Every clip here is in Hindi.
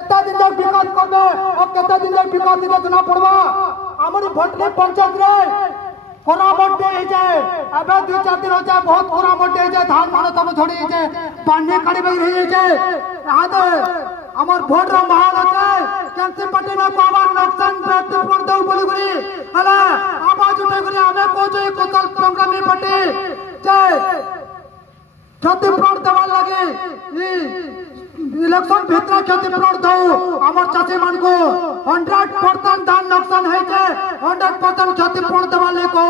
केता दिन तक विकास करबे और केता दिन तक विकास दिले जना पड़बा हमर भटली पंचायत रे कोना बड्डे हे जाए अबे 2-4 दिन हो जाए बहुत कोना बड्डे हे जाए धान मान सब छोड़ी हे जाए पानी काड़ी बई रही हे जाए आदे हमर भोट रो माहौल আছে कैंसिल पार्टी में पावर नुकसान प्राप्त कर दउ बोली गुरी हला आवाज उठे गुरी हमें कोजो कोतल संग्रामी पार्टी जय क्षतिपूरण देवार लगे इलेक्शन भितर क्षतिपूरण दऊ आमर चाची मान को 100% धान नुकसान है जे 100% क्षतिपूरण देवार ले को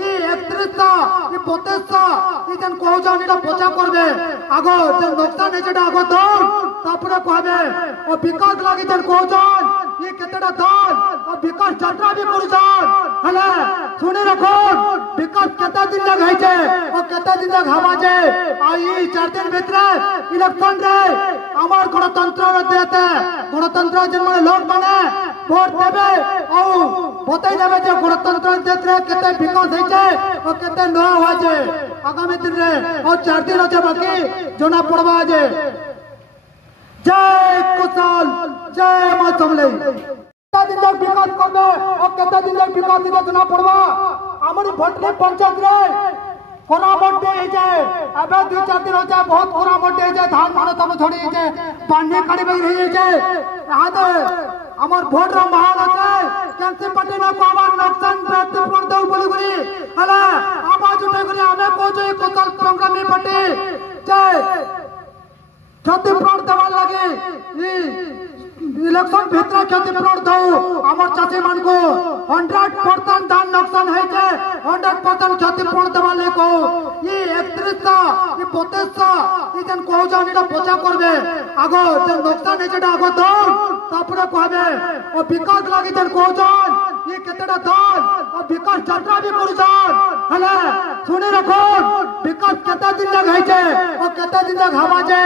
ये 31 ये 32 ये जन को जान इटा पचा करबे आगो जन नुकसान है जेटा आगो दऊ तापरे कहबे ओ विकास लागि जन को जान ये केतेटा दान और विकास यात्रा भी करू जान हले सुनी रखो विकास केता दिन लग है जे और केता दिन लग हवा जे आई 4 दिन भीतर इलेक्शन रे আমার গণতন্ত্র দেতে গণতন্ত্র যে মানে লোক মানে ভোট দেবে ও বতাই যাবে যে গণতন্ত্র দেতে কেতে বিকাশ হইছে ও কেতে ন হইছে আগামী দিনে ও 4 দিন আছে বাকি জনা পড়বা যে জয় কুশল জয় মা সমলেই কেতে দিন তক বিকাশ করবে ও কেতে দিন তক বিকাশ দিলে জনা পড়বা আমার ভটলি পঞ্চায়েত রে कोना बड्डे हे जाए अबे 2-4 दिन हो जाए बहुत कोना बड्डे हे जाए धान मान सब छोड़ी हे जाए पानी काड़ी बई रही हे जाए आदे हमर भोट रो माहौल আছে कैंसिल पार्टी में पावर नुकसान प्राप्त कर दउ बोली गुरी हला आवाज उठे गुरी हमें कोजो कोतल संग्रामी पार्टी जय क्षतिपूरण देवार लगे इलेक्शन भितर क्षतिपूरण दऊ आमर चाची मान को 100% धान नुकसान है जे 100% क्षतिपूरण देवार ले को ये 31 ये 32 ये जन को जान इटा पचा करबे आगो जन नुकसान है जेटा आगो दऊ तापरे कहबे ओ विकास लागि जन को जान ये केतेटा दान और विकास यात्रा भी करू जान हले सुनी रखो विकास केता दिन लग है जे और केता दिन लग हवा जे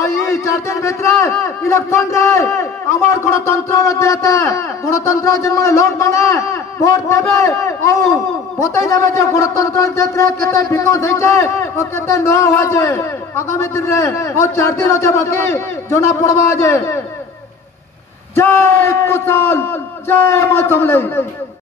आई 4 दिन भीतर इलेक्शन रे আমার গণতন্ত্র দেতে গণতন্ত্র যে মানে লোক মানে ভোট দেবে ও বতাই যাবে যে গণতন্ত্র দেতে কেতে বিকাশ হইছে ও কেতে ন হইছে আগামী দিনে ও 4 দিন আছে বাকি জনা পড়বা যে জয় কুশল জয় মা সমলেই।